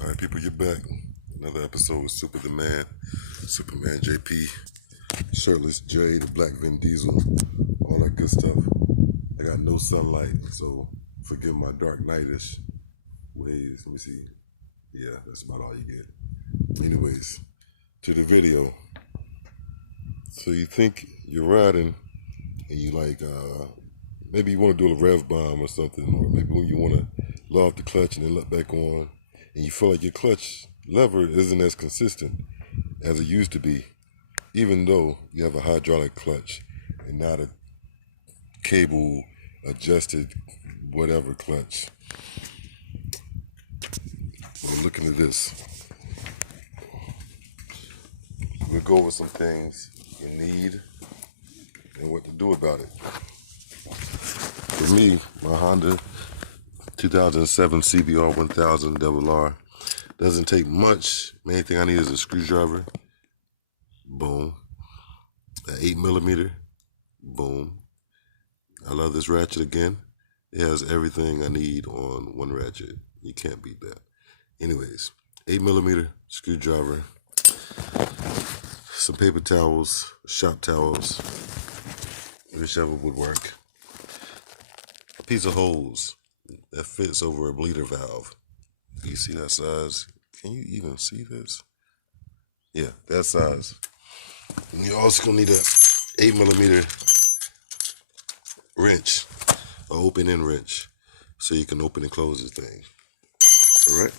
All right, people, you're back. Another episode with Superman JP, Shirtless J, the Black Vin Diesel, all that good stuff. I got no sunlight, so forgive my dark nightish ways. Let me see. Yeah, that's about all you get. Anyways, to the video. So you think you're riding, and you like, maybe you want to do a rev bomb or something, or maybe when you want to lower off the clutch and then let back on, and you feel like your clutch lever isn't as consistent as it used to be, even though you have a hydraulic clutch and not a cable adjusted whatever clutch. Well, looking at this, we'll go over some things you need and what to do about it. For me, my Honda 2007 CBR 1000 RR doesn't take much. Main thing I need is a screwdriver. Boom. An 8mm. Boom. I love this ratchet again. It has everything I need on one ratchet. You can't beat that. Anyways, 8mm screwdriver, some paper towels, shop towels, whichever would work. A piece of hose that fits over a bleeder valve. You see that size? Can you even see this? Yeah, that size. And you're also gonna need a 8mm wrench, an open-end wrench, so you can open and close the thing. All right.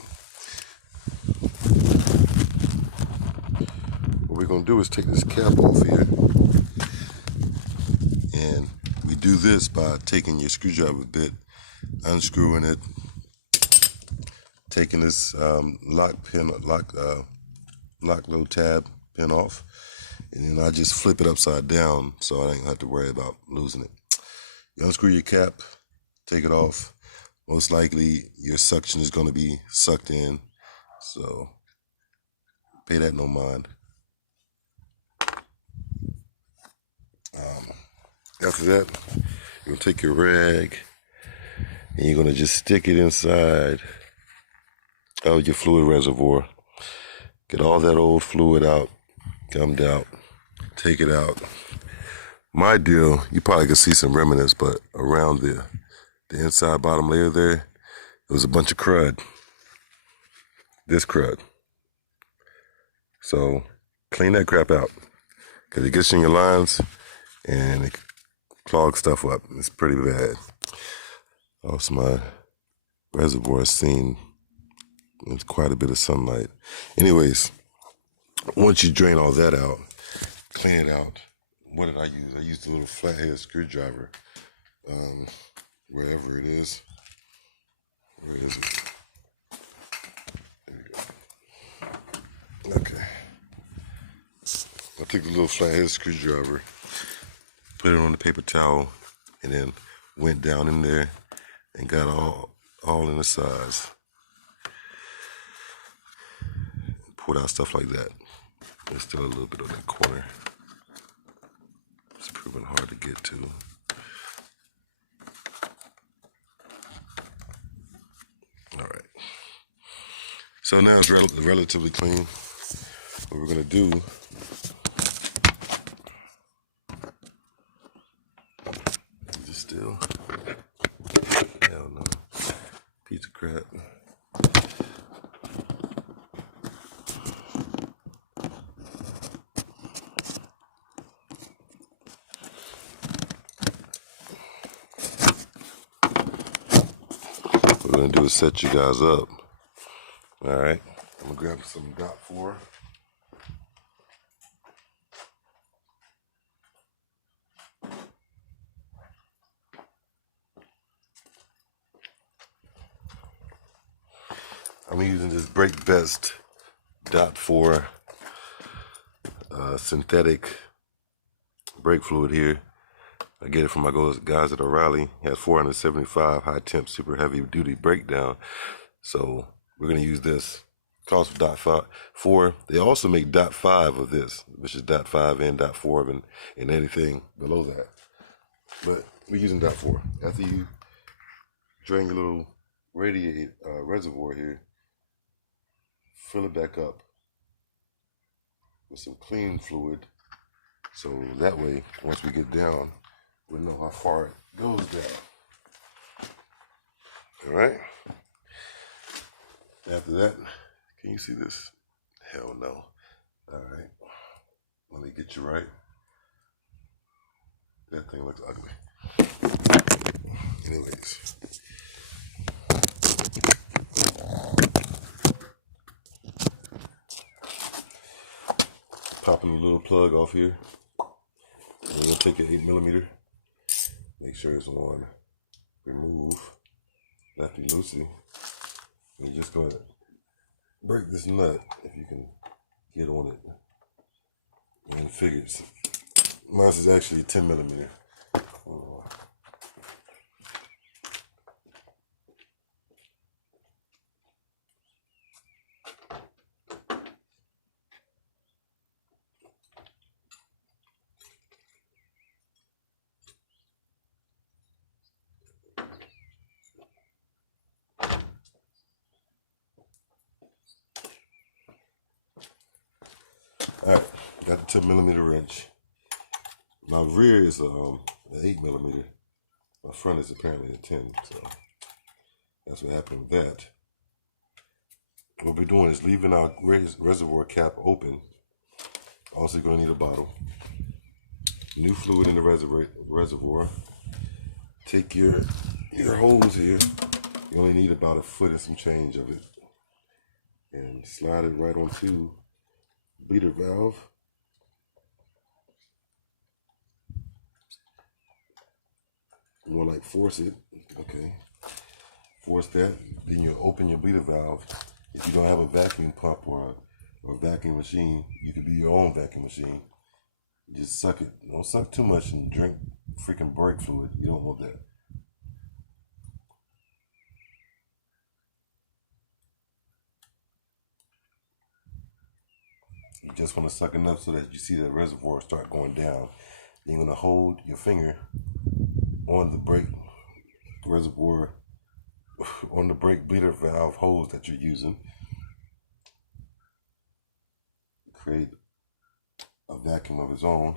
What we're gonna do is take this cap off here, and we do this by taking your screwdriver bit, unscrewing it, taking this lock load tab pin off, and then I just flip it upside down so I don't have to worry about losing it. You unscrew your cap, take it off. Most likely your suction is going to be sucked in, so pay that no mind. After that, you're going to take your rag and you're going to just stick it inside of your fluid reservoir. Get all that old fluid out, gummed out, take it out. My deal, you probably can see some remnants, but around the inside bottom layer there, it was a bunch of crud. This crud. So clean that crap out, because it gets in your lines and it clogs stuff up. It's pretty bad. Also, my reservoir has seen quite a bit of sunlight. Anyways, once you drain all that out, clean it out. What did I use? I used a little flathead screwdriver. Wherever it is. Where is it? There we go. Okay. I took the little flathead screwdriver, put it on the paper towel, and then went down in there and got all in the size. Pulled out stuff like that. There's still a little bit on that corner. It's proving hard to get to. All right. So now it's relatively clean. What we're gonna do, is it still? Hell no. Piece of crap. What we're gonna do is set you guys up. All right. I'm gonna grab some dot 4. I'm using this Brake Best dot 4 synthetic brake fluid here. I get it from my guys at O'Reilly. It has 475 high temp super heavy duty breakdown. So we're gonna use this. Calls for dot 4. They also make dot 5 of this, which is dot 5 and dot 4 and anything below that. But we're using dot 4. After you drain your little reservoir here, fill it back up with some clean fluid. So that way, once we get down, we'll know how far it goes down. All right? After that, can you see this? Hell no. All right. Let me get you right. That thing looks ugly. Anyways. Popping the little plug off here. And you'll take your 8mm. Make sure it's on. Remove. Lefty loosey. And you're just going to break this nut if you can get on it. And figures. Mine is actually 10mm. Alright, got the 10mm wrench. My rear is an 8mm. My front is apparently a 10, so that's what happened with that. What we're doing is leaving our reservoir cap open. Also, you're going to need a bottle. New fluid in the reservoir. Take your hose here. You only need about a foot and some change of it. And slide it right onto the bleeder valve. You want to force it. Okay. Force that. Then you open your bleeder valve. If you don't have a vacuum pump or a vacuum machine, you could be your own vacuum machine. Just suck it. Don't suck too much and drink freaking brake fluid. You don't want that. You just want to suck enough so that you see the reservoir start going down. Then you're going to hold your finger on the brake reservoir, on the brake bleeder valve hose that you're using. Create a vacuum of its own,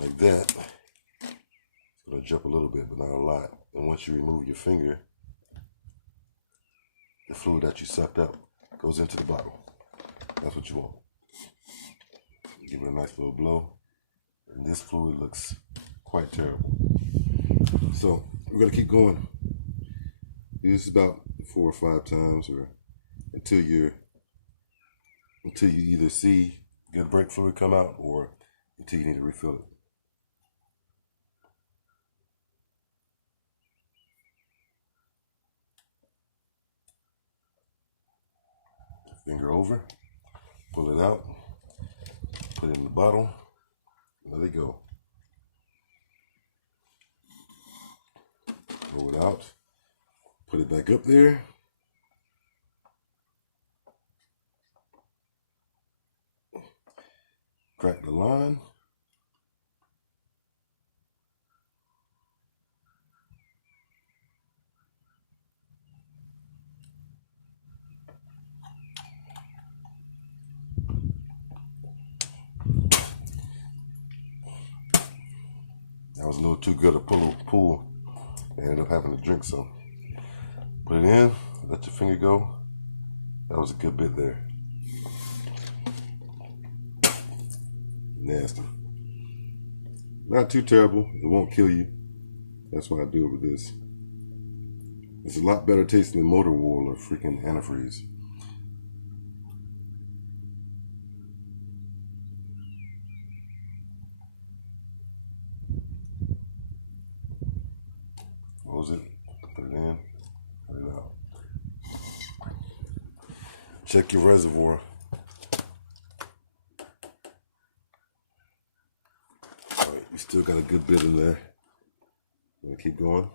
like that. It's going to jump a little bit, but not a lot. And once you remove your finger, the fluid that you sucked up goes into the bottle. That's what you want. Give it a nice little blow. And this fluid looks quite terrible. So we're going to keep going. Do this about 4 or 5 times, or until you either see good brake fluid come out, or until you need to refill it. Finger over, pull it out, put it in the bottle, let it go. Roll it out, put it back up there. Crack the line. That was a little too good a pull. I ended up having to drink some. Put it in, let your finger go. That was a good bit there. Nasty. Not too terrible. It won't kill you. That's why I do it with this. It's a lot better tasting than motor oil or freaking antifreeze. Close it, put it in, put it out. Check your reservoir. All right, you still got a good bit in there. I'm gonna keep going.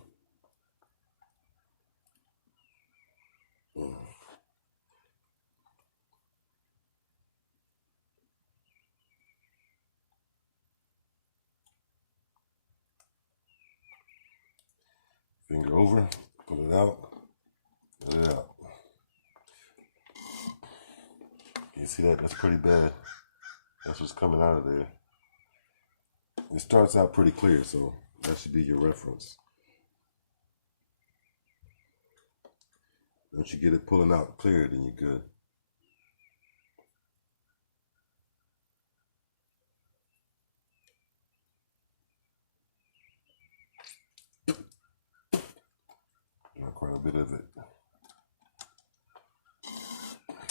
Finger over, pull it out, let it out. can see that that's pretty bad. That's what's coming out of there. It starts out pretty clear, so that should be your reference. Once you get it pulling out clear, then you're good. Got quite a bit of it.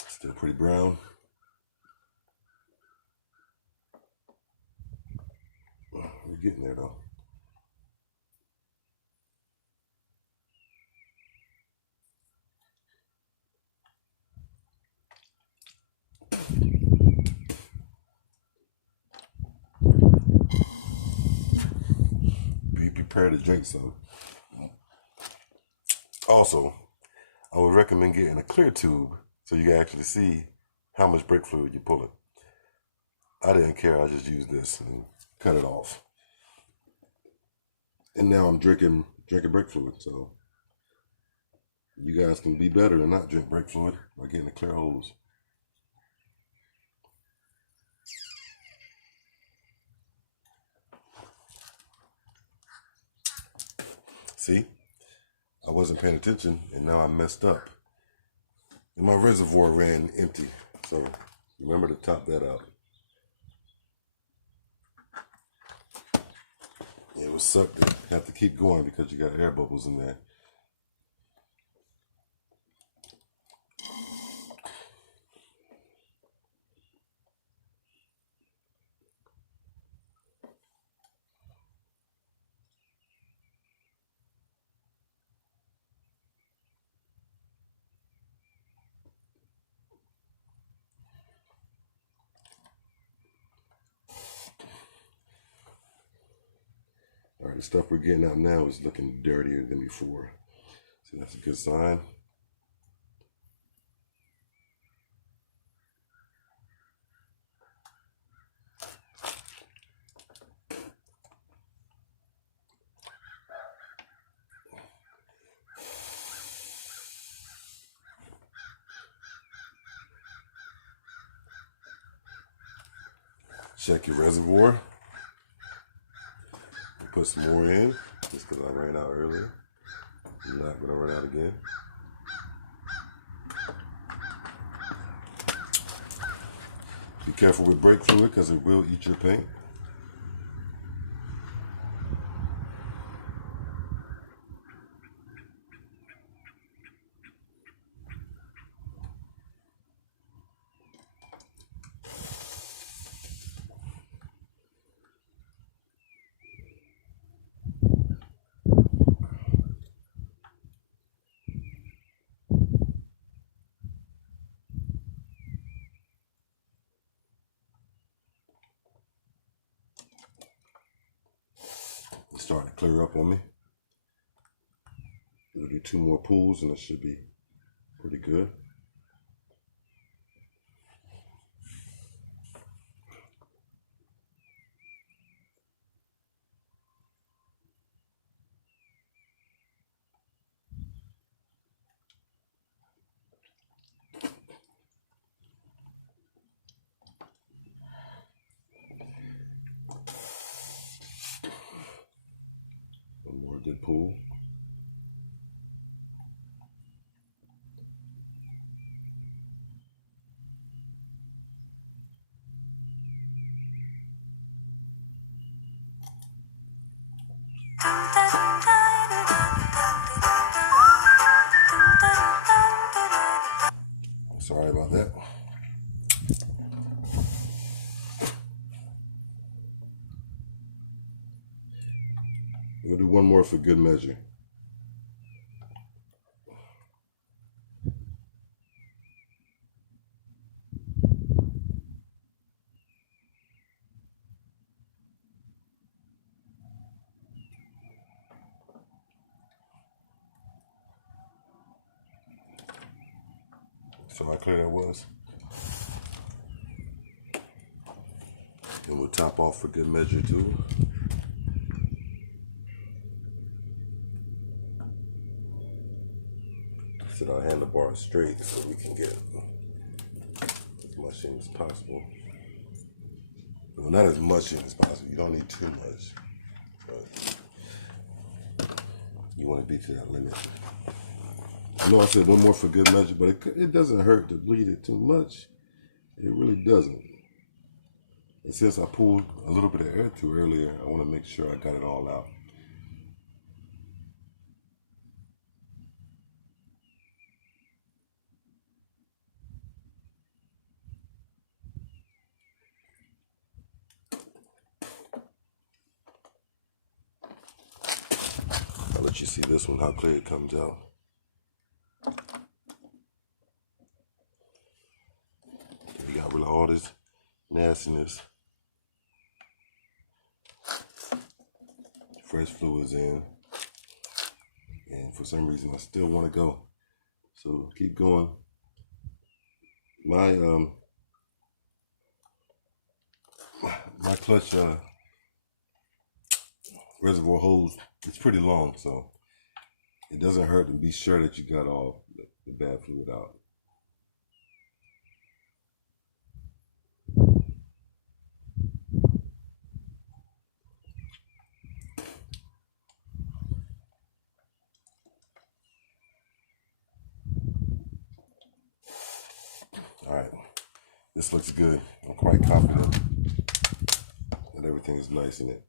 Still pretty brown. We're getting there though. Be prepared to drink some. Also, I would recommend getting a clear tube so you can actually see how much brake fluid you're pulling. I didn't care, I just used this and cut it off. And now I'm drinking brake fluid, so you guys can be better and not drink brake fluid by getting a clear hose. See, I wasn't paying attention and now I messed up. And my reservoir ran empty, so remember to top that out. It would suck to have to keep going because you got air bubbles in there. All right, the stuff we're getting out now is looking dirtier than before. So that's a good sign. Check your reservoir. Put some more in, just because I ran out earlier. I'm not going to run out again. Be careful with brake fluid because it will eat your paint. It's starting to clear up on me. We'll do 2 more pulls and it should be pretty good. One more good pull. Sorry about that. We'll do one more for good measure. So how clear that was. And we'll top off for good measure too. Set our handlebars straight so we can get as much mushing as possible. Well, not as mushing as possible. You don't need too much. But you want to be to that limit. I know I said one more for good measure, but it doesn't hurt to bleed it too much. It really doesn't. And since I pulled a little bit of air through earlier, I want to make sure I got it all out. I'll let you see this one, how clear it comes out. We got rid of all this nastiness. Fresh fluids in. And for some reason, I still want to go. So keep going. My clutch reservoir hose is pretty long, so it doesn't hurt to be sure that you got all the bad fluid out. All right, this looks good. I'm quite confident that everything is nice in it.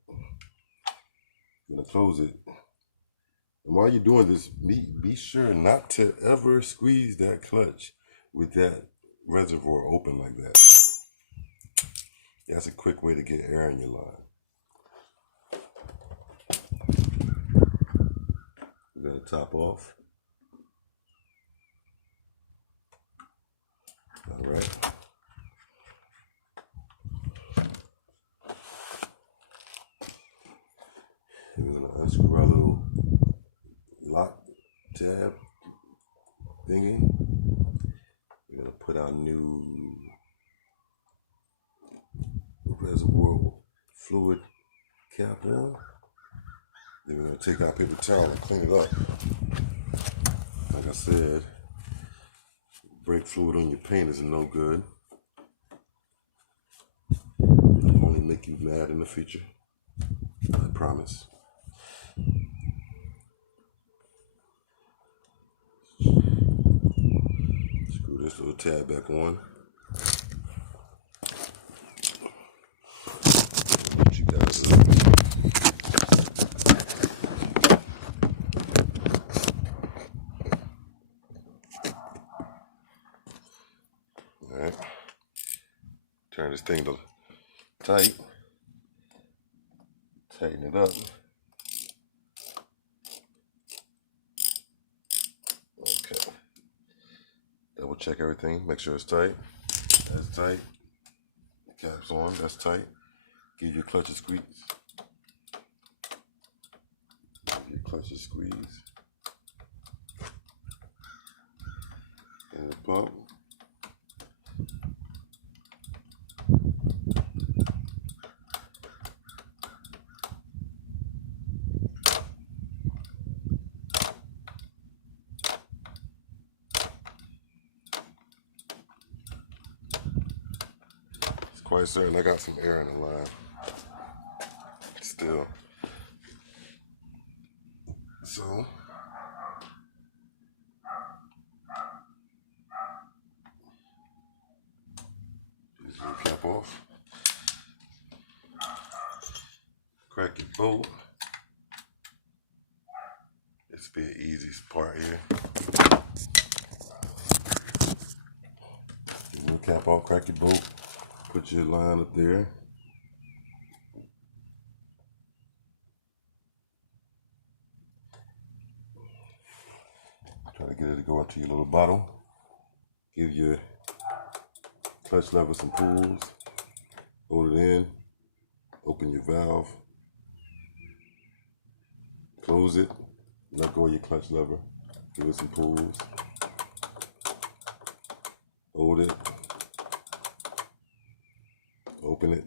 I'm gonna close it. And while you're doing this, be sure not to ever squeeze that clutch with that reservoir open like that. That's a quick way to get air in your line. We're gonna top off. All right. We're gonna unscrew our little lock tab thingy. We're gonna put our new reservoir fluid cap on. Then we're gonna take our paper towel and clean it up. Like I said, brake fluid on your paint is no good. It'll only make you mad in the future. I promise. Screw this little tab back on. What you guys do? All right. Turn this thing to tight. Tighten it up. Okay. Double check everything. Make sure it's tight. That's tight. The cap's on. That's tight. Give your clutch a squeeze. Give your clutch a squeeze. And the pump. Quite certain I got some air in the line still. So just your cap off. Crack your bolt. This will be the easiest part here. Get your cap off, crack your bolt. Put your line up there. Try to get it to go into your little bottle. Give your clutch lever some pulls. Hold it in. Open your valve. Close it. Let go of your clutch lever. Give it some pulls. Hold it. Open it.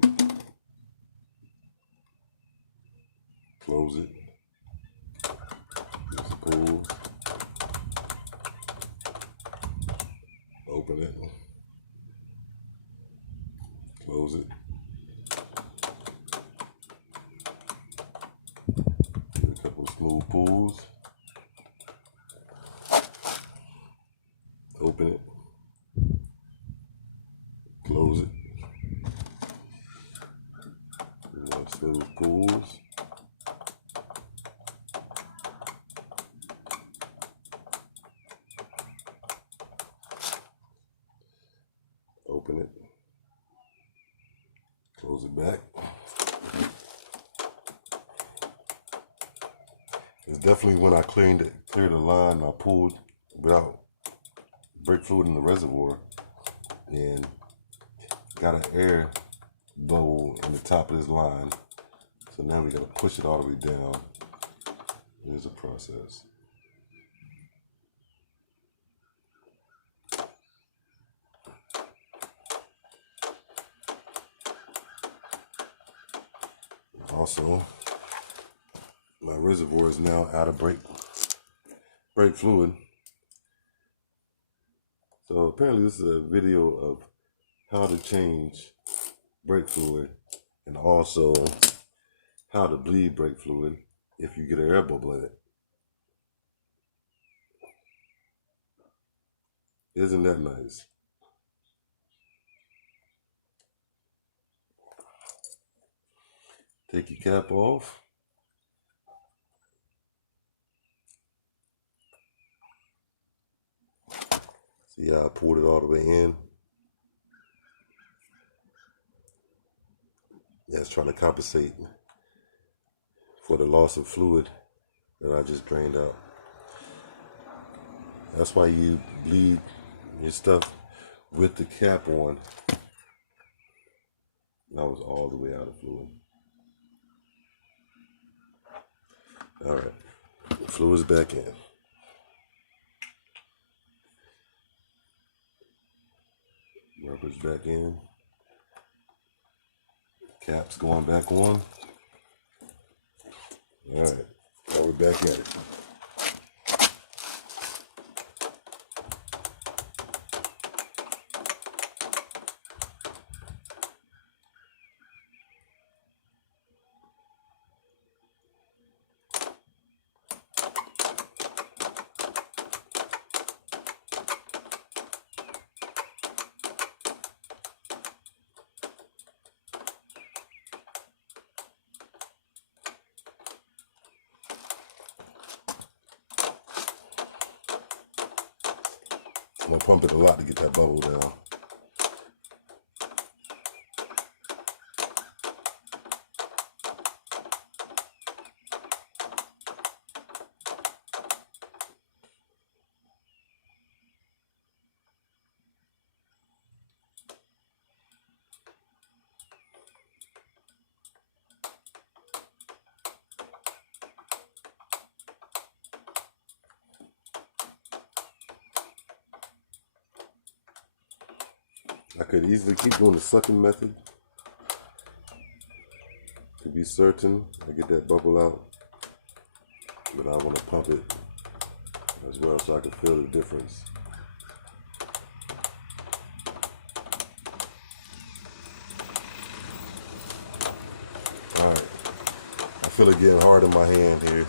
Close it. Give some pulls. Open it. Close it. Give it a couple of smooth pulls. Open it. Close it. Smooth pulls. Open it. Close it back. It's definitely when I cleared the line, I pulled without brake fluid in the reservoir and got an air bubble in the top of this line. So now we gotta push it all the way down. Here's the process. Also, my reservoir is now out of brake fluid. So apparently this is a video of how to change brake fluid and also how to bleed brake fluid if you get an air bubble in it. Isn't that nice? Take your cap off. See how I pulled it all the way in? That's trying to compensate for the loss of fluid that I just drained out. That's why you bleed your stuff with the cap on. That was all the way out of fluid. All right, fluid's back in. Rubber's back in. Cap's going back on. All right, now we're back at it. I'm gonna pump it a lot to get that bubble down. I could easily keep doing the sucking method to be certain I get that bubble out, but I want to pump it as well so I can feel the difference. Alright, I feel it getting hard in my hand here.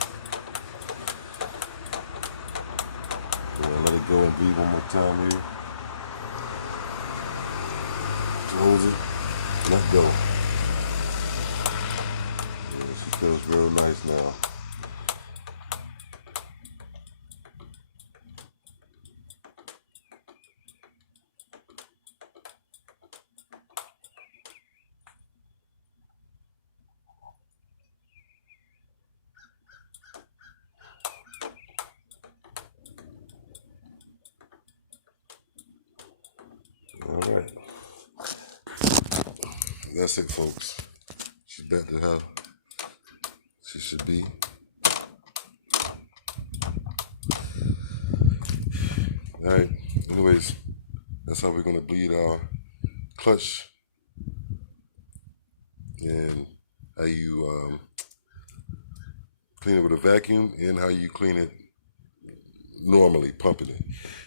Let it go and breathe one more time here. Close it, let go. Yeah, this feels real nice now. All right. That's it, folks. She's back to how she should be. Alright, anyways, that's how we're going to bleed our clutch and how you clean it with a vacuum and how you clean it normally, pumping it.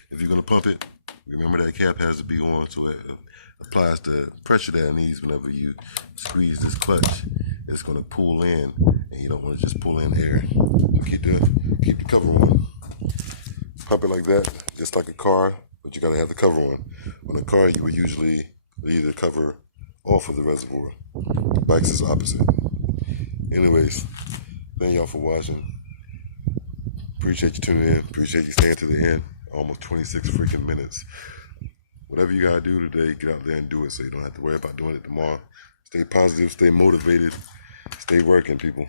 If you're going to pump it, Remember that cap has to be on so it applies the pressure that it needs whenever you squeeze this clutch. It's going to pull in, and you don't want to just pull in air. Keep the cover on. Pump it like that, just like a car, but you got to have the cover on. On a car, you would usually leave the cover off of the reservoir. Bikes is opposite. Anyways, thank y'all for watching. Appreciate you tuning in. Appreciate you staying to the end. Almost 26 freaking minutes. Whatever you gotta do today, get out there and do it so you don't have to worry about doing it tomorrow. Stay positive, stay motivated, stay working, people.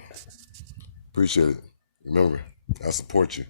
Appreciate it. Remember, I support you.